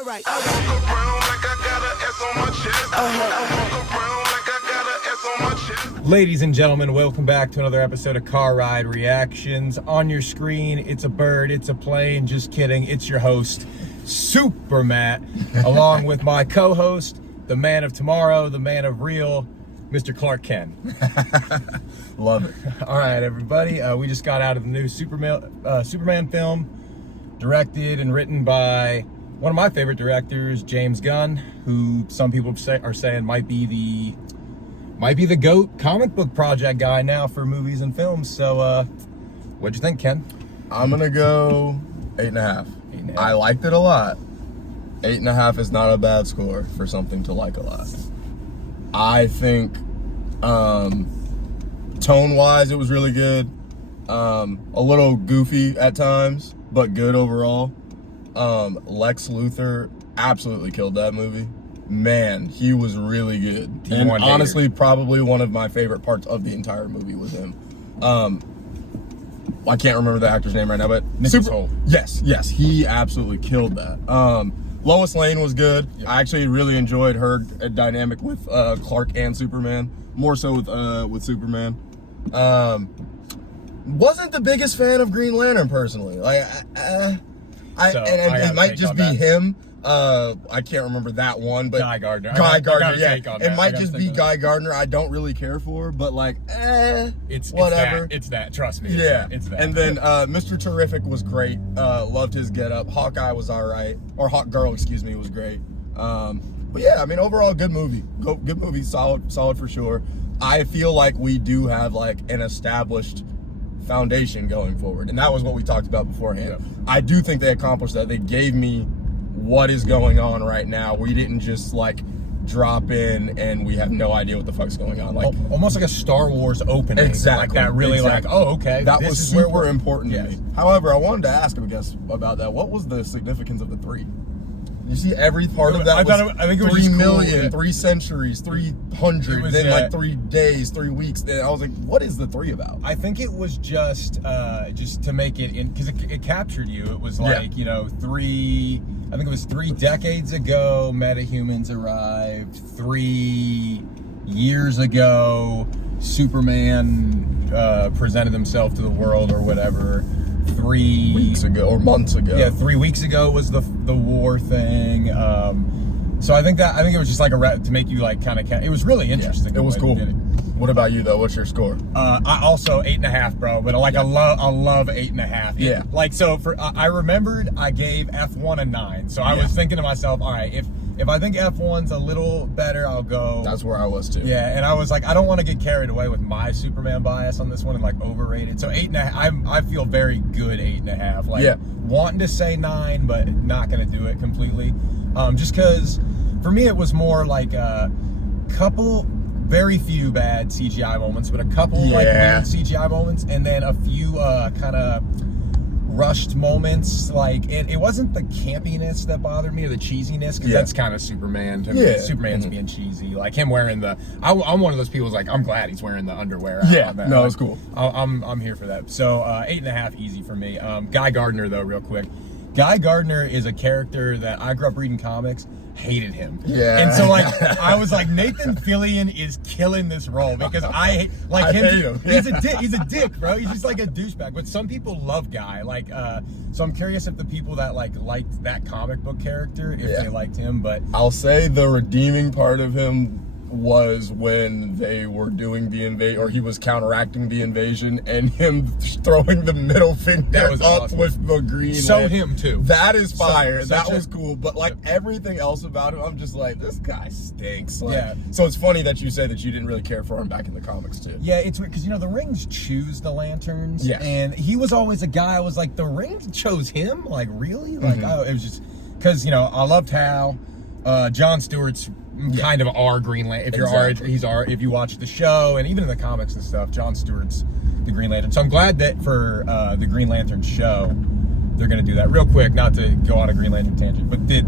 All right. I walk around like I got an S on my chest. I walk around like I got an S on my chest. Ladies and gentlemen, welcome back to another episode of Car Ride Reactions. On your screen, it's a bird, it's a plane. Just kidding. It's your host, Super Matt, along with my co-host, the man of tomorrow, the man of real, Mr. Clark Kent. Love it. All right, everybody. We just got out of the new Superman film, directed and written by one of my favorite directors, James Gunn, who some people are saying might be the GOAT comic book project guy now for movies and films. So, what'd you think, Ken? I'm gonna go 8.5. 8.5. I liked it a lot. 8.5 is not a bad score for something to like a lot. I think tone-wise, it was really good. A little goofy at times, but good overall. Lex Luthor absolutely killed that movie. Man, he was really good. And honestly, probably one of my favorite parts of the entire movie was him. I can't remember the actor's name right now, but Yes, he absolutely killed that. Lois Lane was good. Yep. I actually really enjoyed her dynamic with Clark and Superman, more so with Superman. Wasn't the biggest fan of Green Lantern personally. Like, it might just be him. I can't remember that one, but Guy Gardner. Yeah. It might just be Guy Gardner. I don't really care for, but like, it's whatever. It's that. Trust me. It's that. And then Mr. Terrific was great. Loved his getup. Hawkeye was all right, or Hawk Girl, excuse me, was great. But yeah, I mean, overall, good movie. Good movie. Solid for sure. I feel like we do have like an established foundation going forward, and that was what we talked about beforehand. Yeah. I do think they accomplished that. They gave me what is going on right now. We didn't just like drop in and we have no idea what the fuck's going on. Like almost like a Star Wars opening. Exactly. Like that really like, oh, okay. That was super important to me. However, I wanted to ask him, I guess, about that. What was the significance of the 3? You see, every part of that I think it was 3 just million, cool, yeah. 3 centuries, 300, then like 3 days, 3 weeks. Then I was like, what is the 3 about? I think it was just to make it in, because it captured you. It was like, you know, I think it was 3 decades ago, metahumans arrived. 3 years ago, Superman presented himself to the world or whatever. 3 weeks ago or months ago. Yeah, 3 weeks ago was the war thing. So I think it was just like to make you like kind of. It was really interesting. It was cool. What about you though? What's your score? I also 8.5, bro. But like I love 8.5. Yeah. Like so I remembered I gave F1 a 9. So I was thinking to myself, all right, if I think F1's a little better, I'll go. That's where I was too. Yeah, and I was like, I don't want to get carried away with my Superman bias on this one and like overrated. So 8.5. I feel very good 8.5. Like wanting to say 9, but not gonna do it completely. Just because for me it was more like a couple. Very few bad CGI moments, but a couple like weird CGI moments, and then a few kind of rushed moments. Like it wasn't the campiness that bothered me or the cheesiness, because that's kind of Superman to me. Superman's being cheesy, like him wearing the. I'm one of those people who's like, I'm glad he's wearing the underwear. No, it's cool. I'm here for that. So 8.5 easy for me. Guy Gardner though, real quick. Guy Gardner is a character that I grew up reading comics. Hated him. And so like I was like, Nathan Fillion is killing this role because I like him. Hate him. He's a dick, bro. He's just like a douchebag. But some people love Guy. Like so I'm curious if the people that liked that comic book character, if they liked him. But I'll say the redeeming part of him was when they were doing the invasion, or he was counteracting the invasion, and him throwing the middle finger up awesome. With the green. So him too. That is fire. That was cool. But like everything else about him, I'm just like, this guy stinks. Like, so it's funny that you say that you didn't really care for him back in the comics too. Yeah, it's weird because the Rings choose the lanterns. Yeah. And he was always a guy. I was like, the Rings chose him. Like really? Like it was just because I loved how Jon Stewart's kind of our Green Lantern. If you watch the show and even in the comics and stuff, Jon Stewart's the Green Lantern. So I'm glad that for the Green Lantern show, they're going to do that. Real quick, not to go on a Green Lantern tangent, but did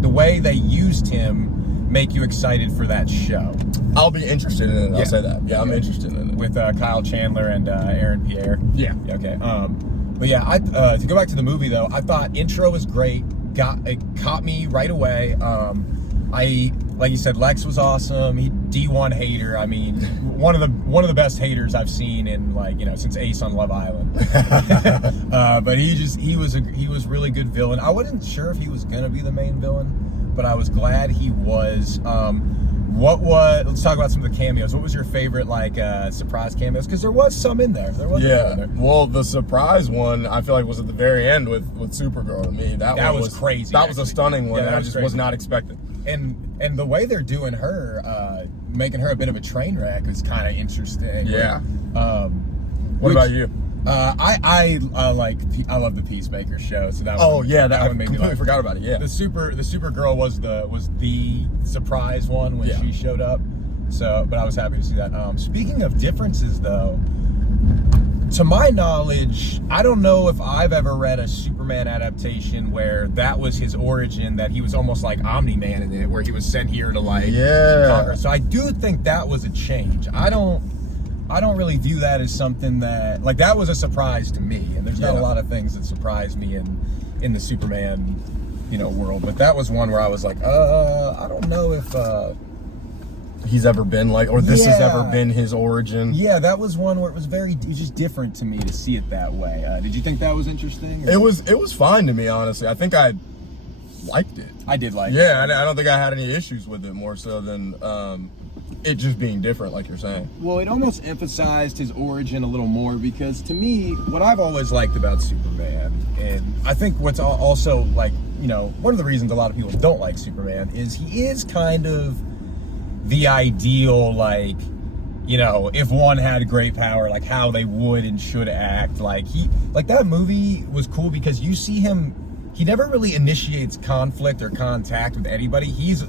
the way they used him make you excited for that show? I'll be interested in it. I'll say that. Yeah, I'm interested in it. With Kyle Chandler and Aaron Pierre. Yeah. Okay. But yeah, to go back to the movie though, I thought intro was great. caught me right away. Like you said, Lex was awesome. He D1 hater. I mean, one of the best haters I've seen in since Ace on Love Island. But he was really good villain. I wasn't sure if he was gonna be the main villain, but I was glad he was. Let's talk about some of the cameos. What was your favorite surprise cameos? Because there was some in there. Well, the surprise one I feel like was at the very end with Supergirl. To me, that was crazy. That was a stunning one. Yeah, I just was not expecting. And the way they're doing her, making her a bit of a train wreck is kind of interesting. Yeah. What about you? I love the Peacemaker show. So that one made me laugh. I forgot about it. Yeah. The Supergirl was the surprise one when she showed up. So, but I was happy to see that. Speaking of differences, though, to my knowledge, I don't know if I've ever read a Superman adaptation where that was his origin, that he was almost like Omni-Man in it, where he was sent here to conquer. So I do think that was a change. I don't really view that as something that that was a surprise to me. And there's not a lot of things that surprised me in the Superman, world. But that was one where I was like, I don't know if he's ever been this has ever been his origin. Yeah, that was one where it was just different to me to see it that way. Did you think that was interesting? It was fine to me, honestly. I think I liked it. I did like it. Yeah, I don't think I had any issues with it, more so than it just being different, like you're saying. Well, it almost emphasized his origin a little more, because to me, what I've always liked about Superman, and I think what's also one of the reasons a lot of people don't like Superman is he is kind of the ideal, if one had great power, how they would and should act. That movie was cool because you see him, he never really initiates conflict or contact with anybody. He's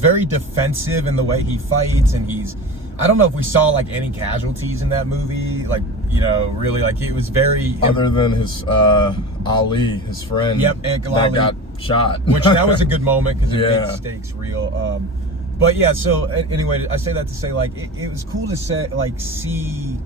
very defensive in the way he fights, and I don't know if we saw any casualties in that movie, really, it was very, other than his Ali, his friend. Yep, Uncle Ali got shot, which that was a the stakes because it made the stakes real. But yeah, so anyway, I say that to say it was cool to see.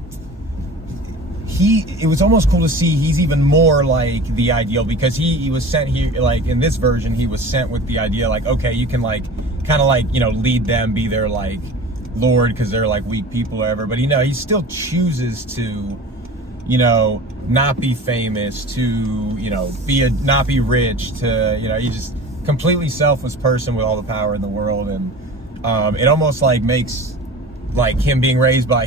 It was almost cool to see he's even more the ideal, because he was sent here, in this version, he was sent with the idea okay, you can kind of lead them, be their lord, because they're weak people or whatever. But he still chooses to not be famous, to not be rich, to he just completely selfless person with all the power in the world. And it almost makes him being raised by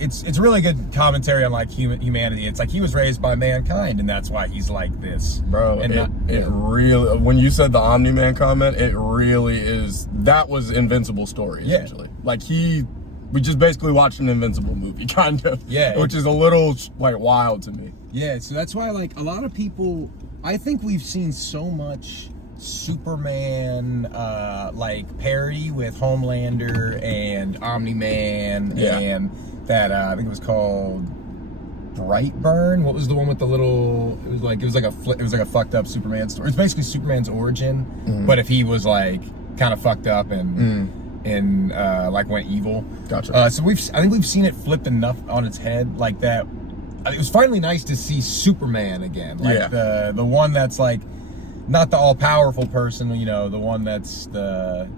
it's really good commentary on humanity. It's he was raised by mankind, and that's why he's like this, bro. And it really, when you said the Omni-Man comment, it really is. That was Invincible's story, essentially. We just basically watched an Invincible movie, kind of. Yeah, which is a little wild to me. Yeah, so that's why a lot of people, I think we've seen so much Superman parody with Homelander and Omni-Man and that I think it was called Brightburn. What was the one with the little? It was like a fucked up Superman story. It's basically Superman's origin, but if he was kind of fucked up and went evil. Gotcha. So I think we've seen it flipped enough on its head that. It was finally nice to see Superman again, the one that's not the all-powerful person, the one that's the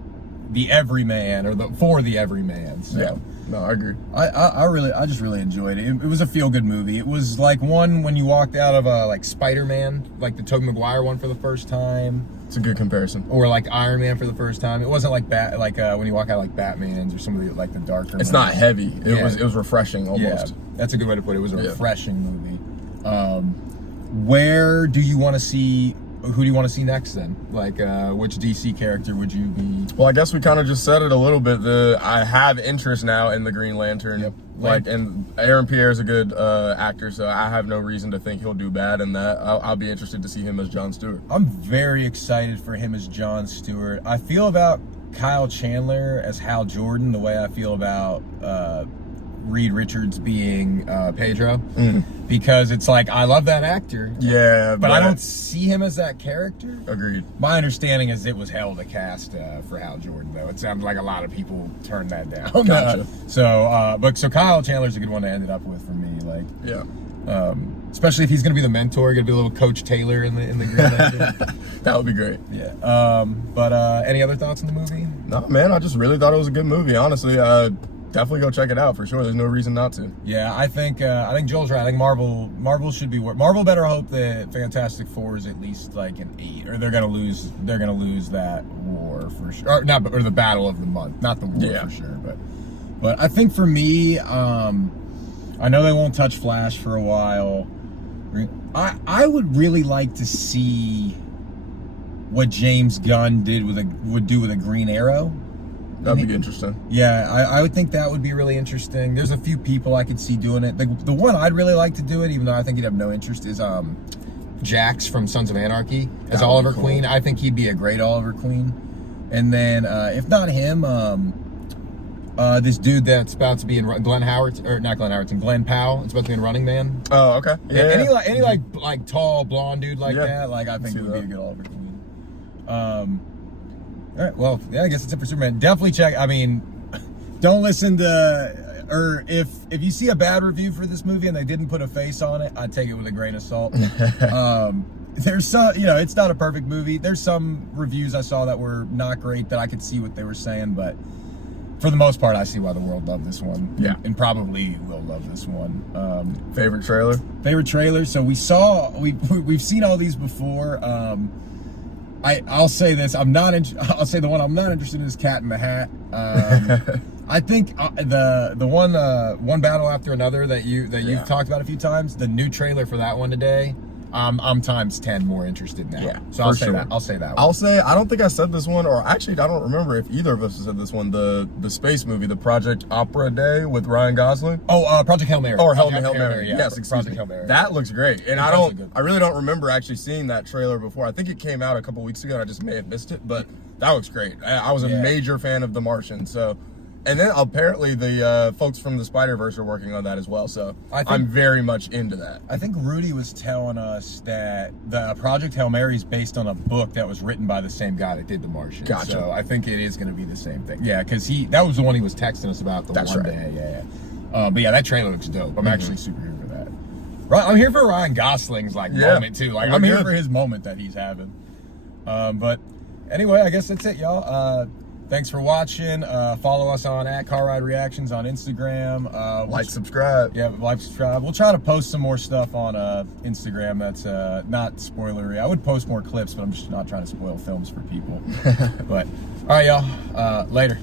everyman, or for the everyman. So. Yeah, no, I agree. I just really enjoyed it. It was a feel-good movie. It was one when you walked out of Spider-Man, the Tobey Maguire one for the first time. It's a good comparison. Or Iron Man for the first time. It wasn't when you walk out Batman's or some of the darker. It's not heavy. It was refreshing almost. Yeah, that's a good way to put it. It was a refreshing movie. Where do you want to see? Who do you want to see next then? Which DC character would you be? Well, I guess we kind of just said it a little bit. I have interest now in the Green Lantern. Yep. And Aaron Pierre is a good actor, so I have no reason to think he'll do bad in that. I'll be interested to see him as John Stewart. I'm very excited for him as John Stewart. I feel about Kyle Chandler as Hal Jordan the way I feel about Reed Richards being Pedro, because it's I love that actor. Yeah, but I don't see him as that character. Agreed. My understanding is it was hell to cast for Hal Jordan, though. It sounded like a lot of people turned that down. Gotcha. So Kyle Chandler's a good one to end it up with for me. Especially if he's going to be the mentor, going to be a little Coach Taylor in the Green Lantern. That would be great. Yeah. But any other thoughts on the movie? No, man, I just really thought it was a good movie. Honestly, definitely go check it out for sure. There's no reason not to. Yeah, I think Joel's right. I think Marvel should be Marvel better hope that Fantastic Four is at least like an 8, or they're gonna lose that war for sure. Or the battle of the month, not the war for sure. But I think for me, I know they won't touch Flash for a while. I would really like to see what James Gunn would do with a Green Arrow. That'd be interesting. Yeah, I would think that would be really interesting. There's a few people I could see doing it. The one I'd really like to do it, even though I think he'd have no interest, is Jax from Sons of Anarchy as Oliver Queen. I think he'd be a great Oliver Queen. And then if not him, this dude that's about to be in Glenn Powell. It's about to be in Running Man. Oh, okay. Yeah. Any like tall blonde dude like that, like I think would be a good Oliver Queen. All right, well, yeah, I guess it's it for Superman. Definitely check. I mean, don't listen to, or if you see a bad review for this movie and they didn't put a face on it, I'd take it with a grain of salt. There's some, it's not a perfect movie. There's some reviews I saw that were not great that I could see what they were saying, but for the most part, I see why the world loved this one. Yeah. And probably will love this one. Favorite trailer? Favorite trailer. So we've seen all these before. I'll say this. I'll say the one I'm not interested in is Cat in the Hat. I think the one battle after another that you've talked about a few times. The new trailer for that one today. I'm times 10 more interested now. Yeah, so I'll say that. I'll say that one. I'll say, I don't think I said this one, or actually I don't remember if either of us said this one. The space movie, the Project Opera Day with Ryan Gosling. Oh, Project Hail Mary. Or Hail Mary. Yes, Project Hail Mary. That looks great, and I really don't remember actually seeing that trailer before. I think it came out a couple weeks ago, and I just may have missed it, but that looks great. I was a major fan of The Martian, so. And then apparently the folks from the Spider-Verse are working on that as well, so I'm very much into that. I think Rudy was telling us that the Project Hail Mary is based on a book that was written by the same guy that did The Martian. Gotcha. So I think it is going to be the same thing. Yeah, because that was the one he was texting us about day. Yeah. But yeah, that trailer looks dope. I'm actually super here for that. I'm here for Ryan Gosling's moment too. Like I'm here for his moment that he's having. But anyway, I guess that's it, y'all. Thanks for watching. Follow us on @CarRideReactions on Instagram. Subscribe. Yeah, subscribe. We'll try to post some more stuff on Instagram that's not spoilery. I would post more clips, but I'm just not trying to spoil films for people. But all right, y'all. Later.